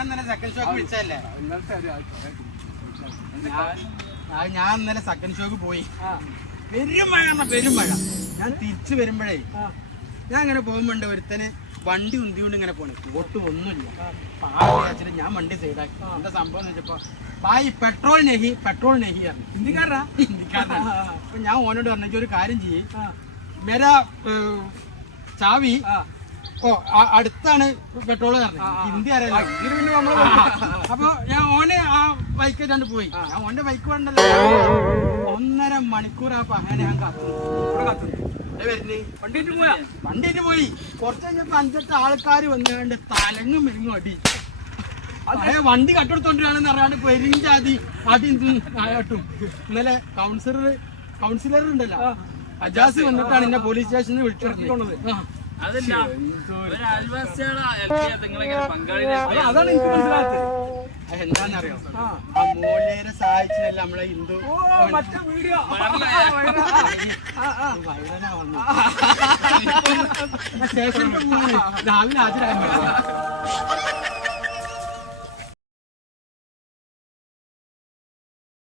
തന്നെ second shock വിളിച്ചല്ലേ ഞാൻ ഇന്നലെ സെക്കൻഡ് ഷോക്ക് പോയി. പെരും മഴ പെരും മഴ. ഞാൻ തിരിച്ചു വരുമ്പോഴേ ഞാൻ ഇങ്ങനെ പോകുമ്പോണ്ട് ഒരുത്തന് വണ്ടി ഉന്തികൊണ്ട് ഇങ്ങനെ പോണേ. ഒട്ടും ഒന്നുമില്ല. പാടിച്ചിട്ട് ഞാൻ വണ്ടി സൈഡാക്കി എന്താ സംഭവം എന്ന് വെച്ചപ്പോ ബായി പെട്രോൾ നെഹി പെട്രോൾ നെഹി പറഞ്ഞു. ഹിന്ദിക്കാരനാ ഹിന്ദിക്കാരനാണ് അപ്പൊ ഞാൻ ഓനോട് പറഞ്ഞു ഒരു കാര്യം ചെയ്യ്. മേരാ ചാവി. ഓ അടുത്താണ് പെട്രോൾ. ഹിന്ദി അപ്പൊ ഞാൻ ഓനെ ആ ബൈക്ക് കണ്ട് പോയി. ഞാൻ ഓന്റെ ബൈക്ക് വേണ്ടല്ലോ ഒന്നര മണിക്കൂർ ആ പഹനെ ഞാൻ കാത്തു. വണ്ടിട്ട് കാത്തുന്നു. വണ്ടിയിട്ട് പോയാ? കുറച്ച് കഴിഞ്ഞപ്പോ അഞ്ചെട്ട് ആൾക്കാർ വന്നുകൊണ്ട് തലങ്ങും മെരുങ്ങും അടി. അതെ വണ്ടി കട്ടെടുത്തോണ്ടിരാണെന്ന് അറിയാണ്ട് പെരിഞ്ചാതി അടി ആയിട്ടും. ഇന്നലെ കൗൺസിലർ കൗൺസിലർ ഉണ്ടല്ലോ. അജാസ് വന്നിട്ടാണ് എന്നെ പോലീസ് സ്റ്റേഷനിൽ വിളിച്ചിറക്കിക്കൊണ്ടത് അതല്ല അതാണ് എനിക്ക് മനസ്സിലാത്തത് എന്താണെന്നറിയോ ആ മോലേരെ സഹായിച്ചതല്ല നമ്മളെ ഹിന്ദു ഓ മറ്റേ വീഡിയോ വയലനാ വന്നത്. സ്റ്റേഷനിൽ രാവിലെ ഹാജരായിരുന്നു